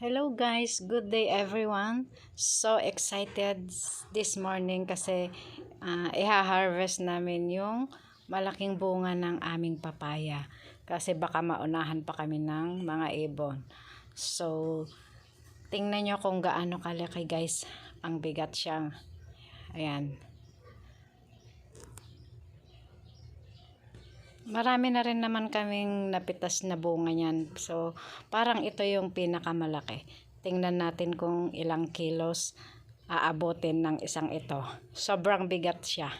Hello guys, good day everyone. So excited this morning kasi iha-harvest namin yung malaking bunga ng aming papaya. Kasi baka maunahan pa kami ng mga ibon. So tingnan nyo kung gaano kalaki guys. Ang bigat siya. Ayan. Marami na rin naman kaming napitas na bunga niyan. So, parang ito yung pinakamalaki. Tingnan natin kung ilang kilos aabotin ng isang ito. Sobrang bigat siya.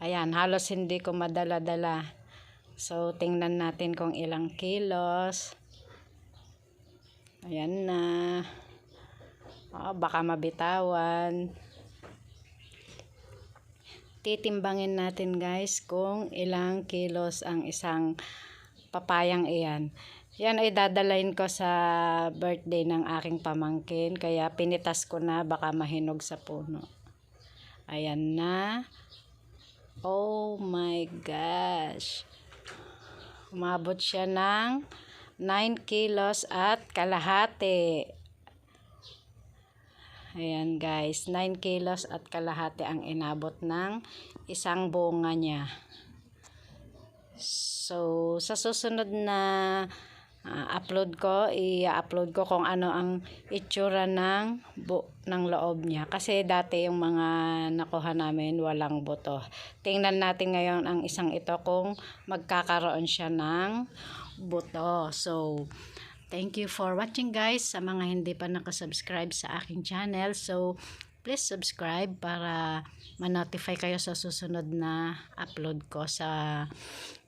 Ayan, halos hindi ko madala-dala. So, tingnan natin kung ilang kilos. Ayan na. Baka mabitawan. Titimbangin natin guys kung ilang kilos ang isang papayang iyan. Yan ay dadalahin ko sa birthday ng aking pamangkin. Kaya pinitas ko na baka mahinog sa puno. Ayan na. Oh my gosh. Umabot siya ng 9 kilos at kalahati. Ayan guys, 9 kilos at kalahati ang inabot ng isang bunga niya. So, sa susunod na upload ko, i-upload ko kung ano ang itsura ng loob niya. Kasi dati yung mga nakuha namin walang buto. Tingnan natin ngayon ang isang ito kung magkakaroon siya ng buto. So, thank you for watching guys. Sa mga hindi pa nakasubscribe sa aking channel. So, please subscribe para ma-notify kayo sa susunod na upload ko sa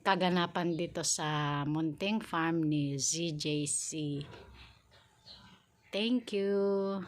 kaganapan dito sa Munting Farm ni ZJC. Thank you.